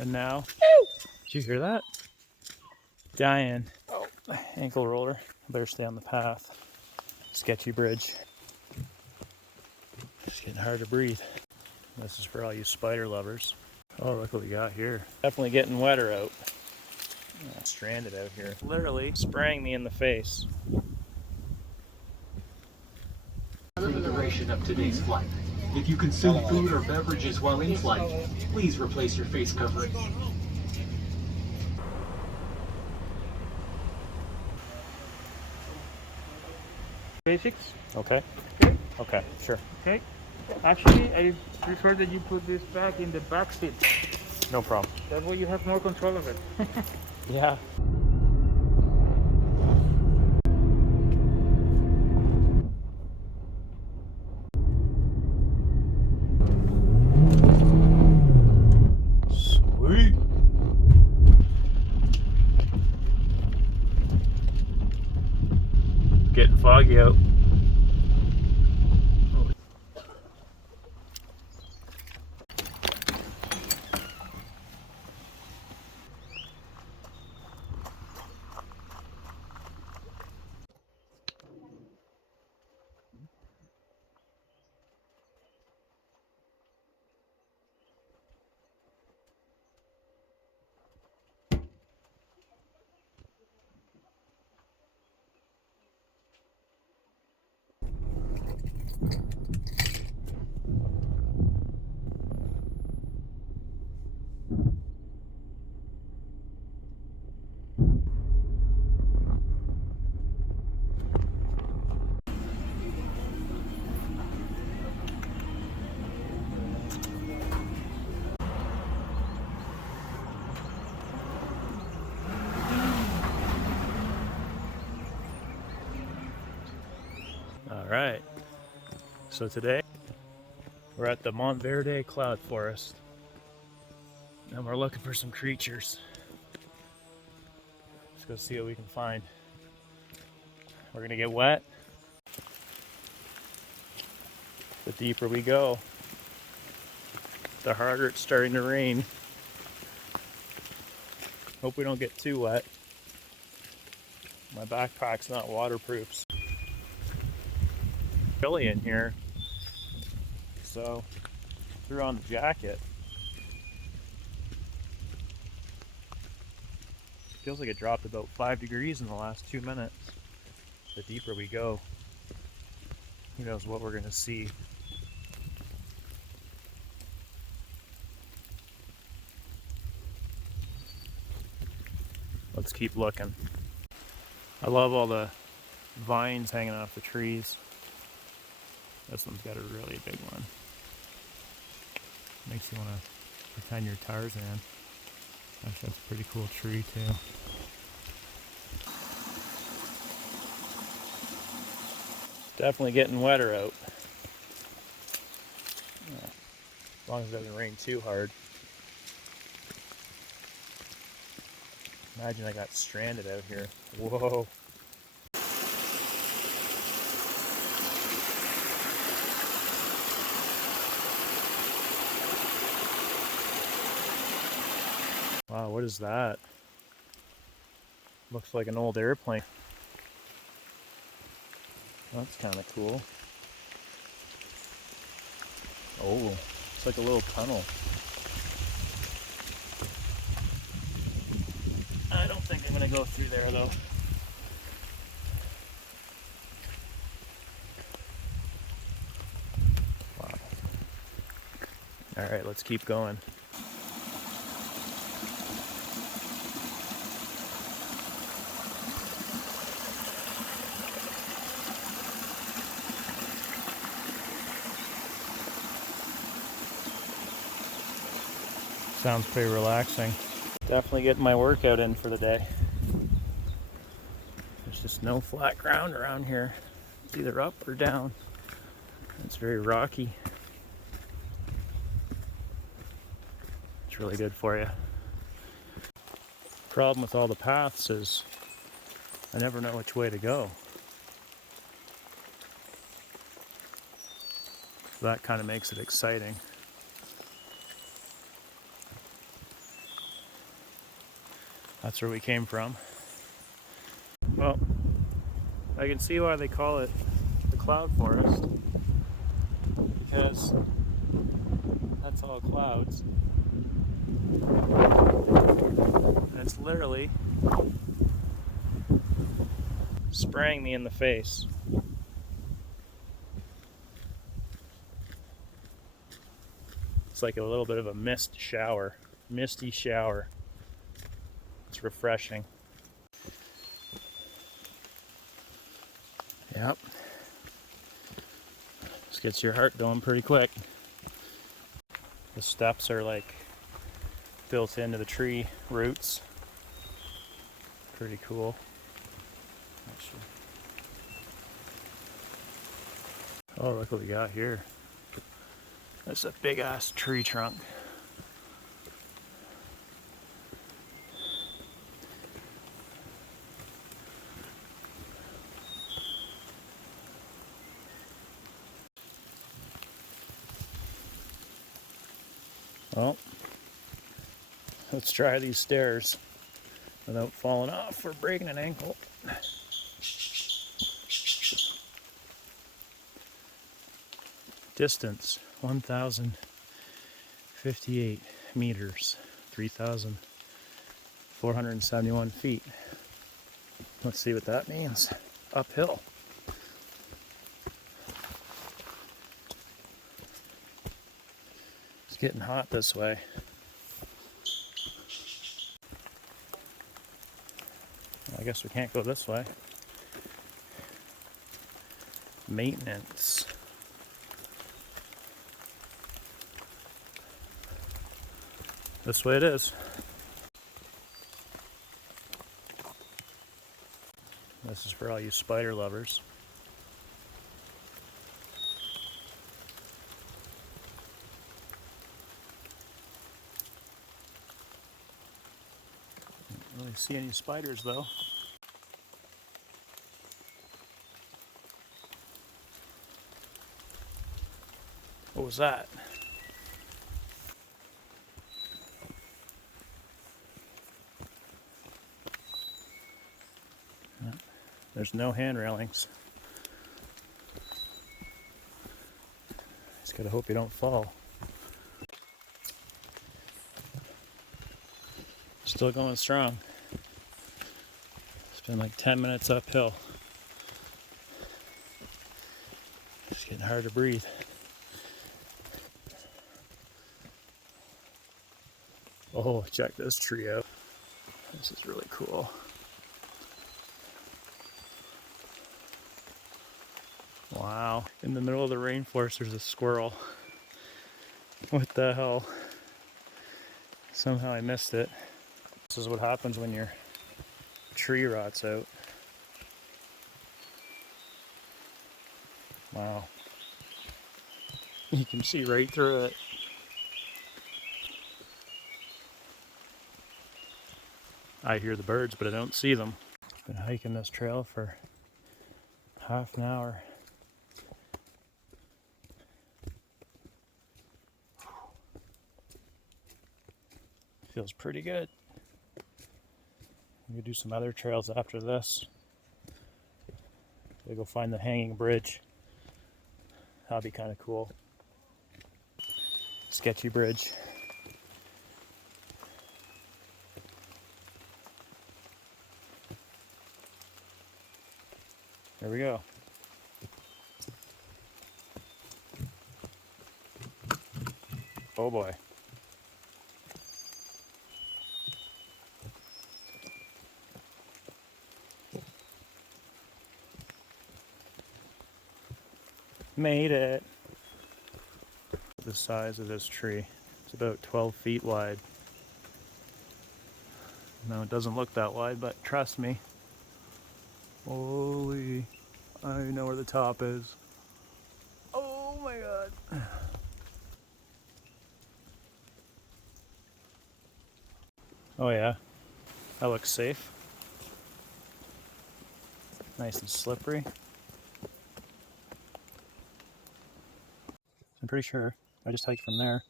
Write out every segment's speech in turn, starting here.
And now, did you hear that? Diane. Oh, ankle roller. Better stay on the path. Sketchy bridge. Just getting hard to breathe. This is for all you spider lovers. Oh, look what we got here. Definitely getting wetter out. Oh, stranded out here. Literally spraying me in the face. For the duration of today's flight. If you consume food or beverages while in flight, please replace your face covering. Basics. Okay. Okay. Okay, sure. Okay. Actually, I prefer that you put this back in the back seat. No problem. That way you have more control of it. Yeah. Sweet. Getting foggy out. All right. So today we're at the Monteverde cloud forest and we're looking for some creatures. Let's go see what we can find. We're gonna get wet. The deeper we go, the harder it's starting to rain. Hope we don't get too wet. My backpack's not waterproof. Chilly in here, so threw on the jacket. Feels like it dropped about 5 degrees in the last 2 minutes. The deeper we go, who knows what we're gonna see. Let's keep looking. I love all the vines hanging off the trees. This one's got a really big one. Makes you want to pretend you're Tarzan. Actually, that's a pretty cool tree too. Definitely getting wetter out. As long as it doesn't rain too hard. Imagine I got stranded out here. Whoa. Wow, what is that? Looks like an old airplane. That's kind of cool. Oh, it's like a little tunnel. I don't think I'm gonna go through there though. Wow. All right, let's keep going. Sounds pretty relaxing. Definitely getting my workout in for the day. There's just no flat ground around here. It's either up or down. It's very rocky. It's really good for you. Problem with all the paths is I never know which way to go. So that kind of makes it exciting. That's where we came from. Well, I can see why they call it the cloud forest, because that's all clouds. And it's literally spraying me in the face. It's like a little bit of a misty shower. It's refreshing. Yep. This gets your heart going pretty quick. The steps are like built into the tree roots. Pretty cool. Actually. Oh, look what we got here. That's a big ass tree trunk. Well, let's try these stairs without falling off or breaking an ankle. Distance 1,058 meters, 3,471 feet. Let's see what that means. Uphill. It's getting hot this way. I guess we can't go this way. Maintenance. This way it is. This is for all you spider lovers. Don't really see any spiders though. What was that? There's no hand railings. Just gotta hope you don't fall. Still going strong. It's been like 10 minutes uphill. Just getting hard to breathe. Oh, check this tree out. This is really cool. Wow. In the middle of the rainforest, there's a squirrel. What the hell? Somehow I missed it. This is what happens when your tree rots out. Wow. You can see right through it. I hear the birds, but I don't see them. Been hiking this trail for half an hour. Feels pretty good. I'm gonna do some other trails after this. Gotta go find the hanging bridge. That'll be kind of cool. Sketchy bridge. There we go. Oh boy. Made it. The size of this tree. It's about 12 feet wide. No, it doesn't look that wide, but trust me. Holy, I know where the top is. Oh my god. Oh yeah, that looks safe. Nice and slippery. I'm pretty sure I just hiked from there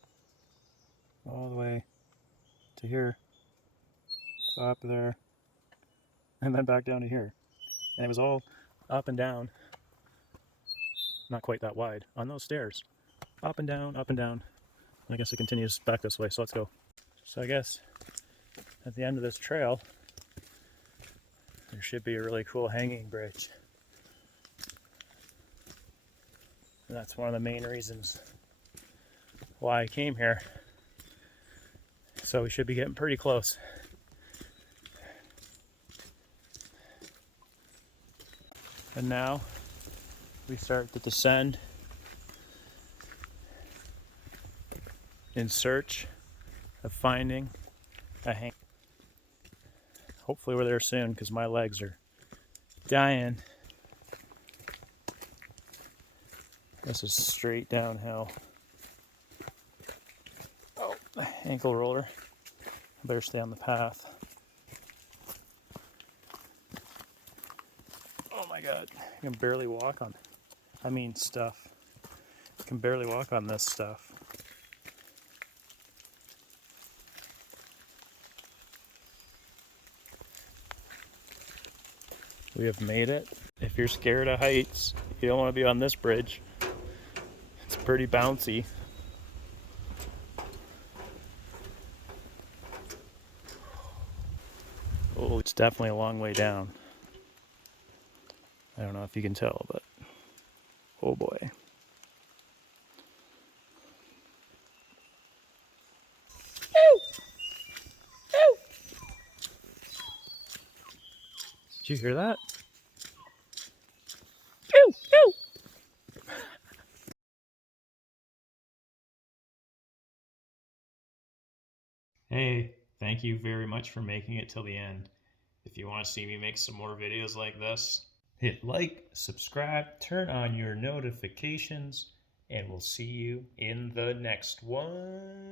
all the way to here. up there, and then back down to here. And it was all up and down, not quite that wide, on those stairs. Up and down, up and down. And I guess it continues back this way, so let's go. So I guess at the end of this trail, there should be a really cool hanging bridge. And that's one of the main reasons why I came here. So we should be getting pretty close. And now we start to descend in search of finding a hang. Hopefully we're there soon because my legs are dying. This is straight downhill. Oh, ankle roller. I better stay on the path. Oh my god, I can barely walk on, stuff. I can barely walk on this stuff. We have made it. If you're scared of heights, you don't want to be on this bridge. It's pretty bouncy. Oh, it's definitely a long way down. I don't know if you can tell, but oh boy. Did you hear that? Hey, thank you very much for making it till the end. If you want to see me make some more videos like this, hit like, subscribe, turn on your notifications, and we'll see you in the next one.